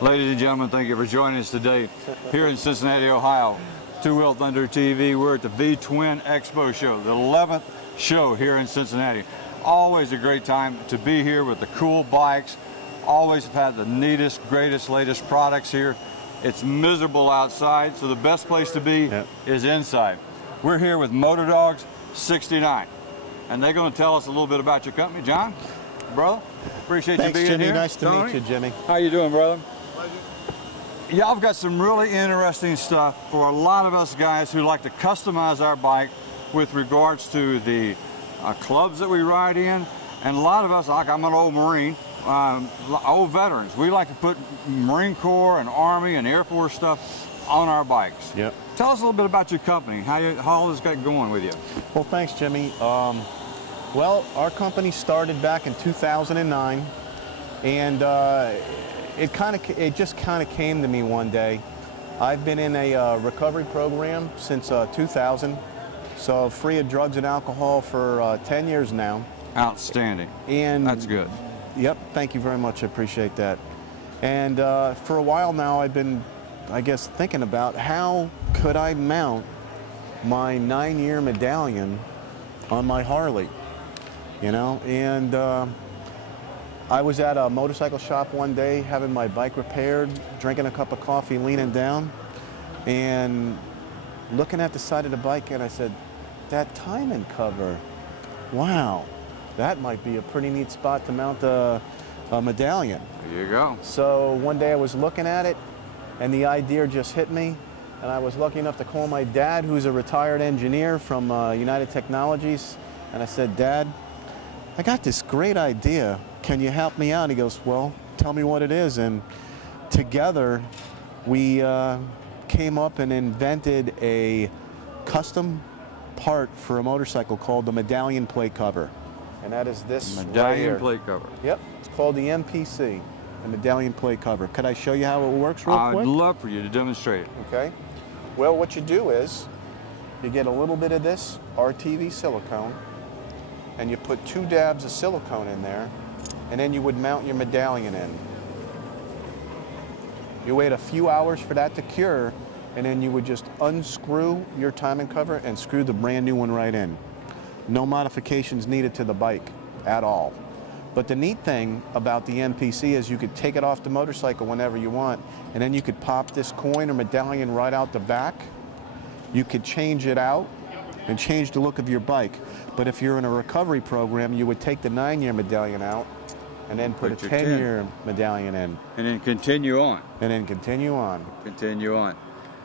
Ladies and gentlemen, thank you for joining us today here in Cincinnati, Ohio. Two Wheel Thunder TV. We're at the V-Twin Expo Show, the 11th show here in Cincinnati. Always a great time to be here with the cool bikes. Always have had the neatest, greatest, latest products here. It's miserable outside, so the best place to be is inside. We're here with MotorDog69, and they're going to tell us a little bit about your company. John, brother, appreciate you being Jimmy. here. Nice to meet you, Jimmy. How you doing, brother? Y'all have got some really interesting stuff for a lot of us guys who like to customize our bike with regards to the clubs that we ride in. And a lot of us, like I'm an old Marine, old veterans, we like to put Marine Corps and Army and Air Force stuff on our bikes. Yep. Tell us a little bit about your company, how all this got going with you. Well, thanks, Jimmy. Well, our company started back in 2009, and it just kind of came to me one day. I've been in a recovery program since 2000, so free of drugs and alcohol for 10 years now. Outstanding. And that's good. Yep, thank you very much. I appreciate that. And for a while now, I've been, I guess, thinking about how could I mount my 9-year Medallion on my Harley, you know? And I was at a motorcycle shop one day having my bike repaired, drinking a cup of coffee, leaning down, and looking at the side of the bike, and I said, that timing cover, wow, that might be a pretty neat spot to mount a Medallion. There you go. So one day I was looking at it, and the idea just hit me, and I was lucky enough to call my dad, who's a retired engineer from United Technologies, and I said, Dad, I got this great idea. Can you help me out? He goes, well, tell me what it is. And together we came up and invented a custom part for a motorcycle called the Medallion Plate Cover. And that is this Medallion right Plate Cover. Yep, it's called the MPC, the Medallion Plate Cover. Could I show you how it works real quick? I'd love for you to demonstrate it. Okay. Well, what you do is you get a little bit of this RTV silicone, and you put 2 dabs of silicone in there, and then you would mount your Medallion in. You wait a few hours for that to cure, and then you would just unscrew your timing cover and screw the brand new one right in. No modifications needed to the bike at all. But the neat thing about the MPC is you could take it off the motorcycle whenever you want, and then you could pop this coin or medallion right out the back. You could change it out and change the look of your bike. But if you're in a recovery program, you would take the 9-year Medallion out and then put a 10-year Medallion in. And then continue on. And then continue on. Continue on.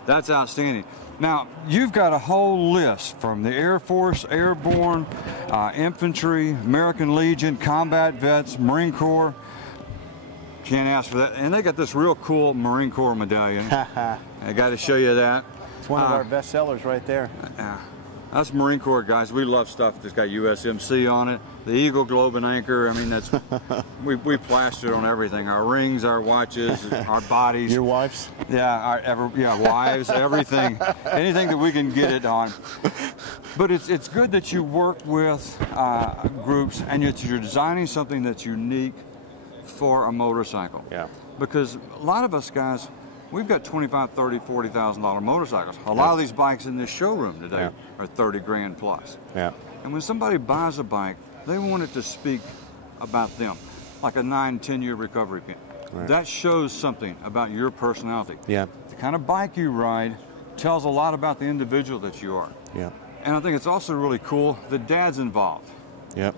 That's outstanding. Now, you've got a whole list from the Air Force, Airborne, Infantry, American Legion, Combat Vets, Marine Corps. Can't ask for that. And they got this real cool Marine Corps medallion. I got to show you that. It's one of our best sellers right there. Us Marine Corps guys, we love stuff that's got USMC on it. The Eagle Globe and Anchor, I mean, that's we plastered on everything. Our rings, our watches, our bodies. Your wives? Yeah, wives, everything. Anything that we can get it on. But it's good that you work with groups and you're designing something that's unique for a motorcycle. Yeah. Because a lot of us guys, we've got $25,000, $30,000, $40,000 motorcycles. A lot of these bikes in this showroom today are 30 grand plus. Yeah. And when somebody buys a bike, they want it to speak about them, like a 9-10 year recovery pin. Right. That shows something about your personality. Yeah. The kind of bike you ride tells a lot about the individual that you are. Yeah. And I think it's also really cool that Dad's involved. Yep.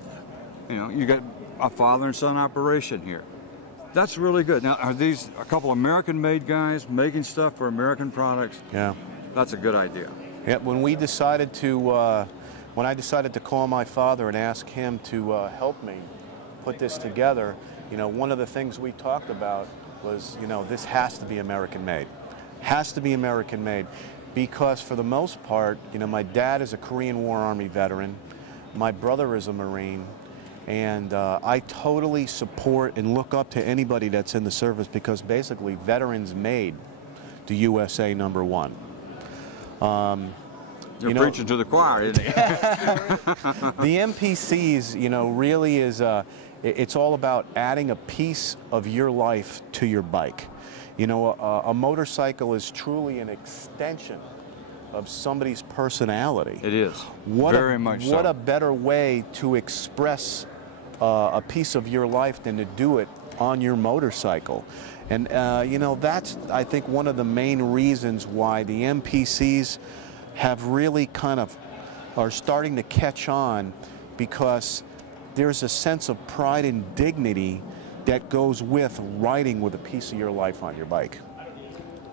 You know, you got a father and son operation here. That's really good. Now, are these a couple American-made guys making stuff for American products? Yeah. That's a good idea. Yeah. When we decided to, when I decided to call my father and ask him to help me put this together, you know, one of the things we talked about was, you know, this has to be American-made. Has to be American-made, because for the most part, you know, my dad is a Korean War Army veteran. My brother is a Marine. And I totally support and look up to anybody that's in the service, because basically veterans made the USA #1. You're preaching to the choir, isn't he? The MPCs, you know, really is It's all about adding a piece of your life to your bike. You know, a motorcycle is truly an extension of somebody's personality. It is. Very much so. What a better way to express a piece of your life than to do it on your motorcycle. And you know, that's, I think, one of the main reasons why the MPCs have really kind of are starting to catch on, because there's a sense of pride and dignity that goes with riding with a piece of your life on your bike.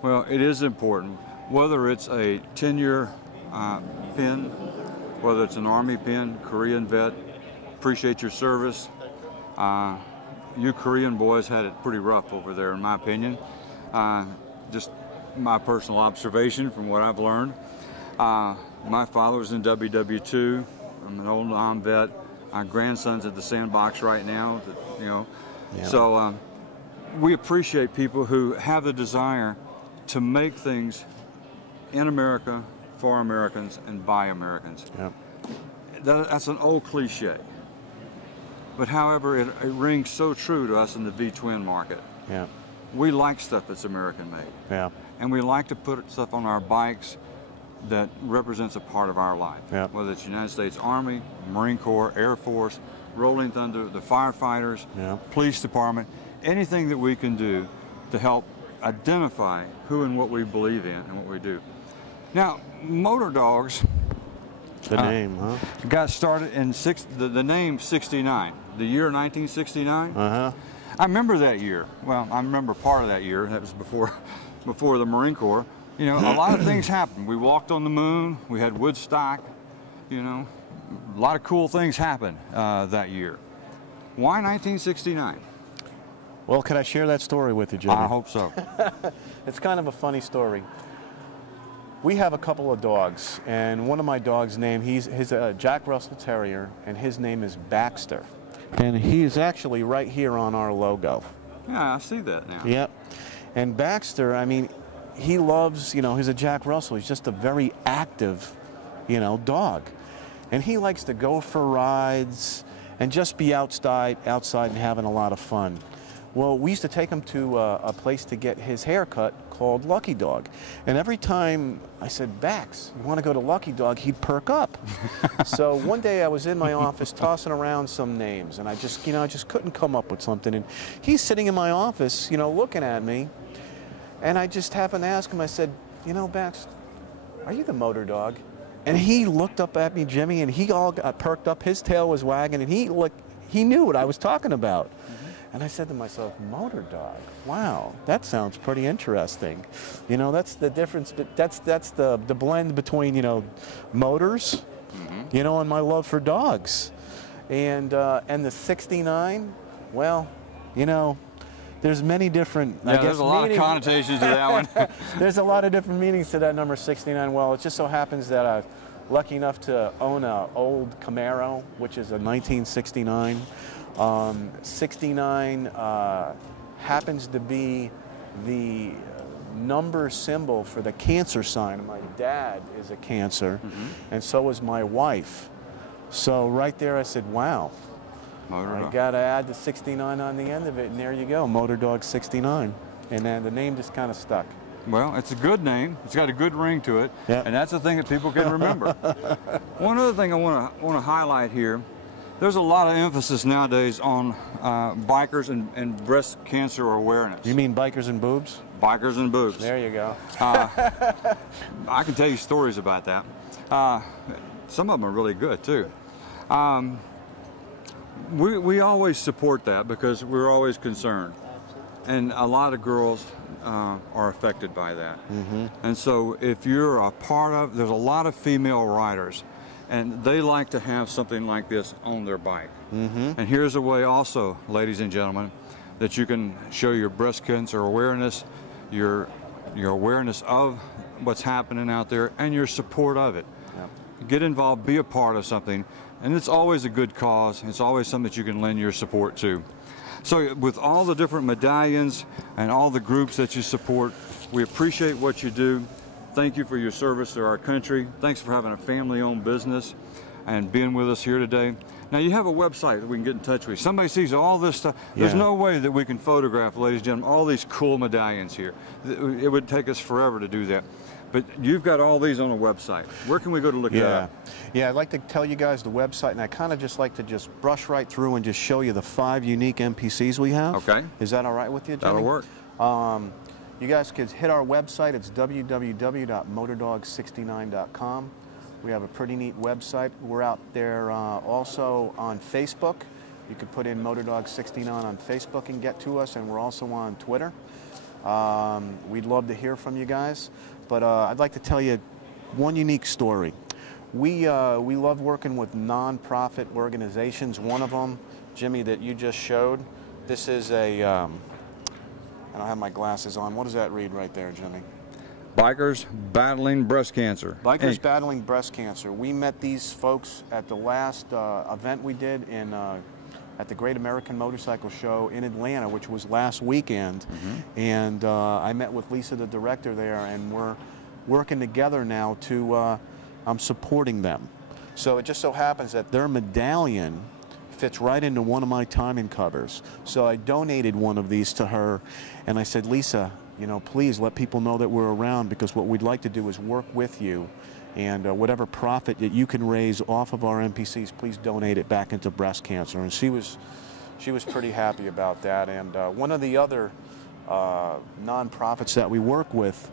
Well, it is important, whether it's a 10-year pin, whether it's an Army pin, Korean vet, appreciate your service. You Korean boys had it pretty rough over there, in my opinion. Just my personal observation from what I've learned. My father was in WW2. I'm an old Nam vet. My grandson's at the sandbox right now, you know. Yeah. So we appreciate people who have the desire to make things in America, for Americans, and by Americans. Yep. That's an old cliche. But however, it rings so true to us in the V-twin market. Yeah. We like stuff that's American made. Yeah. And we like to put stuff on our bikes that represents a part of our life. Yeah. Whether it's United States Army, Marine Corps, Air Force, Rolling Thunder, the firefighters, yeah, police department, anything that we can do to help identify who and what we believe in and what we do. Now, MotorDogs, the name, huh? Got started in the name 69, the year 1969. Uh-huh. I remember that year. Well, I remember part of that year. That was before the Marine Corps. You know, a lot of things happened. We walked on the moon. We had Woodstock. You know, a lot of cool things happened that year. Why 1969? Well, could I share that story with you, Jimmy? I hope so. It's kind of a funny story. We have a couple of dogs, and one of my dogs' name, he's a Jack Russell Terrier, and his name is Baxter. And he's actually right here on our logo. Yeah, I see that now. Yep. And Baxter, I mean, he loves, you know, he's a Jack Russell. He's just a very active, you know, dog. And he likes to go for rides and just be outside and having a lot of fun. Well, we used to take him to a place to get his hair cut called Lucky Dog. And every time I said, Bax, you want to go to Lucky Dog, he'd perk up. So one day I was in my office tossing around some names, and I just couldn't come up with something. And he's sitting in my office, you know, looking at me. And I just happened to ask him, I said, you know, Bax, are you the MotorDog? And he looked up at me, Jimmy, and he all got perked up. His tail was wagging, and he knew what I was talking about. And I said to myself, MotorDog, wow, that sounds pretty interesting. You know, that's the difference, that's the blend between, you know, motors, you know, and my love for dogs. And the 69, well, you know, there's many different, I guess, there's a lot of connotations to that one. There's a lot of different meanings to that number 69. Well, it just so happens that I'm lucky enough to own an old Camaro, which is a 1969. 69 happens to be the number symbol for the cancer sign. My dad is a Cancer, and so is my wife. So right there I said, wow, I got to add the 69 on the end of it, and there you go, MotorDog69. And then the name just kind of stuck. Well, it's a good name. It's got a good ring to it, and that's the thing that people can remember. One other thing I want to highlight here, there's a lot of emphasis nowadays on bikers and breast cancer awareness. You mean bikers and boobs? Bikers and boobs. There you go. I can tell you stories about that. Some of them are really good too. We always support that because we're always concerned. And a lot of girls are affected by that. And so if you're a part of, there's a lot of female riders, and they like to have something like this on their bike. And here's a way also, ladies and gentlemen, that you can show your breast cancer awareness, your awareness of what's happening out there, and your support of it. Get involved, be a part of something, and it's always a good cause. It's always something that you can lend your support to. So with all the different medallions and all the groups that you support, we appreciate what you do. Thank you for your service to our country. Thanks for having a family-owned business and being with us here today. Now you have a website that we can get in touch with. Somebody sees all this stuff. There's no way that we can photograph, ladies and gentlemen, all these cool medallions here. It would take us forever to do that. But you've got all these on a website. Where can we go to look at it? Yeah, I'd like to tell you guys the website, and I kind of just like to just brush right through and just show you the 5 unique MPCs we have. Okay. Is that all right with you, Jimmy? That'll work. You guys could hit our website. It's www.MotorDog69.com. We have a pretty neat website. We're out there also on Facebook. You could put in MotorDog69 on Facebook and get to us, and we're also on Twitter. We'd love to hear from you guys, but I'd like to tell you one unique story. We love working with non-profit organizations. One of them, Jimmy, that you just showed, this is a, I don't have my glasses on. What does that read right there, Jimmy? Bikers Battling Breast Cancer. Bikers Battling Breast Cancer. We met these folks at the last event we did in at the Great American Motorcycle Show in Atlanta, which was last weekend. And I met with Lisa, the director there, and we're working together now to, I'm supporting them. So it just so happens that their medallion fits right into one of my timing covers. So I donated one of these to her, and I said, Lisa, you know, please let people know that we're around, because what we'd like to do is work with you, and whatever profit that you can raise off of our MPCs, please donate it back into breast cancer. And she was pretty happy about that. And one of the other nonprofits that we work with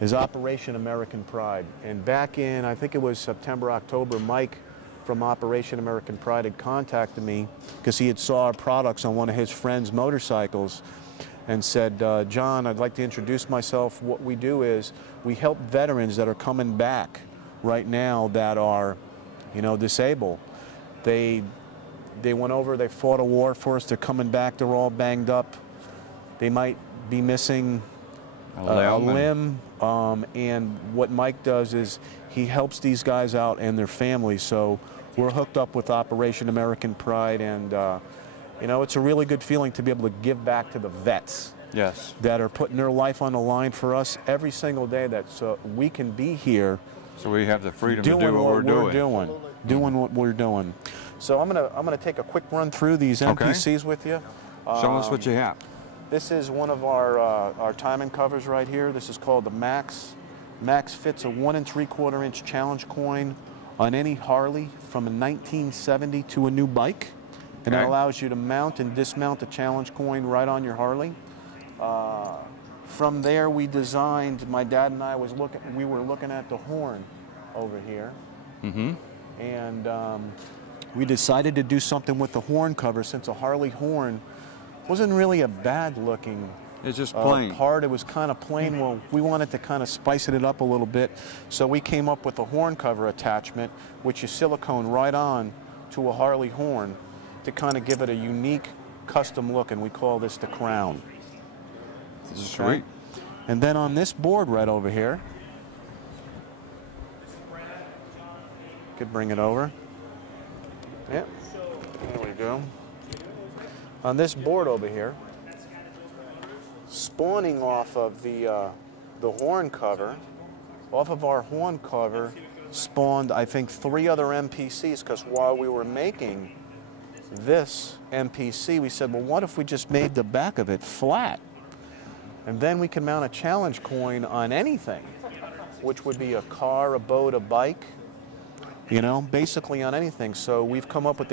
is Operation American Pride. And back in, I think it was September, October, Mike from Operation American Pride had contacted me because he had saw our products on one of his friends' motorcycles, and said, John, I'd like to introduce myself. What we do is we help veterans that are coming back right now that are, you know, disabled. They went over, they fought a war for us, they're coming back, they're all banged up. They might be missing a limb, and what Mike does is he helps these guys out and their families. So we're hooked up with Operation American Pride, and you know, it's a really good feeling to be able to give back to the vets that are putting their life on the line for us every single day, that we can be here. So we have the freedom to do what we're doing. Doing what we're doing. So I'm gonna take a quick run through these MPCs with you. Show us what you have. This is one of our timing covers right here. This is called the Max. Max fits a 1 3/4 inch challenge coin on any Harley from a 1970 to a new bike. And it allows you to mount and dismount the challenge coin right on your Harley. From there, we designed, my dad and I we were looking at the horn over here. And we decided to do something with the horn cover, since a Harley horn wasn't really a bad looking it's just plain part. It was kind of plain. Well, we wanted to kind of spice it up a little bit. So we came up with a horn cover attachment, which is silicone right on to a Harley horn, to kind of give it a unique custom look, and we call this the crown. This is sweet. And then on this board right over here, could bring it over. Yep, there we go. On this board over here, spawning off of the horn cover, off of our horn cover, spawned, I think, 3 other MPCs, because while we were making this MPC, we said, well, what if we just made the back of it flat? And then we can mount a challenge coin on anything, which would be a car, a boat, a bike, you know, basically on anything. So we've come up with